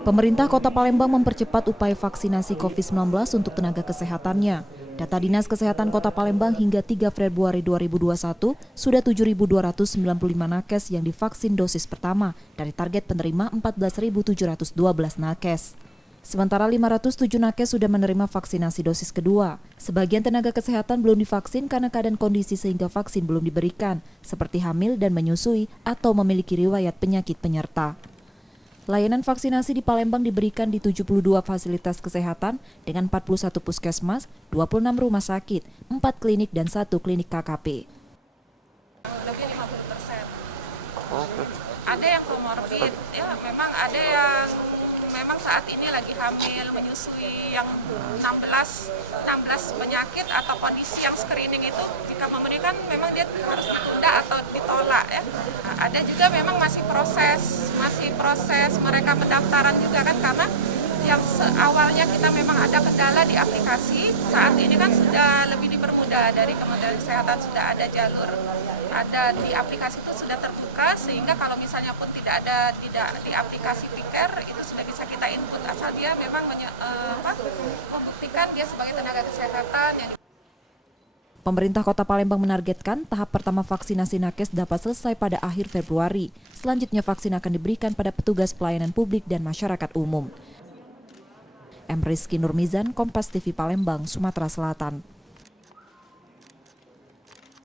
Pemerintah Kota Palembang mempercepat upaya vaksinasi COVID-19 untuk tenaga kesehatannya. Data Dinas Kesehatan Kota Palembang hingga 3 Februari 2021 sudah 7.295 nakes yang divaksin dosis pertama dari target penerima 14.712 nakes. Sementara 507 nakes sudah menerima vaksinasi dosis kedua. Sebagian tenaga kesehatan belum divaksin karena keadaan kondisi sehingga vaksin belum diberikan, seperti hamil dan menyusui atau memiliki riwayat penyakit penyerta. Layanan vaksinasi di Palembang diberikan di 72 fasilitas kesehatan dengan 41 puskesmas, 26 rumah sakit, 4 klinik dan 1 klinik KKP. Lebih 50%. Ada yang komorbid, ya memang ada yang memang saat ini lagi hamil, menyusui, yang 16 penyakit atau kondisi yang screening itu jika memberikan memang dia harus ditunda atau ditolak ya. Nah, ada juga memang masih proses mereka pendaftaran juga kan, karena yang awalnya kita memang ada kendala di aplikasi, saat ini kan sudah lebih dipermudah dari Kementerian Kesehatan, sudah ada jalur, ada di aplikasi itu sudah terbuka, sehingga kalau misalnya pun tidak di aplikasi Piker itu sudah bisa kita input asal dia memang membuktikan dia sebagai tenaga kesehatan yang. Pemerintah Kota Palembang menargetkan tahap pertama vaksinasi nakes dapat selesai pada akhir Februari. Selanjutnya vaksin akan diberikan pada petugas pelayanan publik dan masyarakat umum. M. Rizky Nurmizan, Kompas TV Palembang, Sumatera Selatan.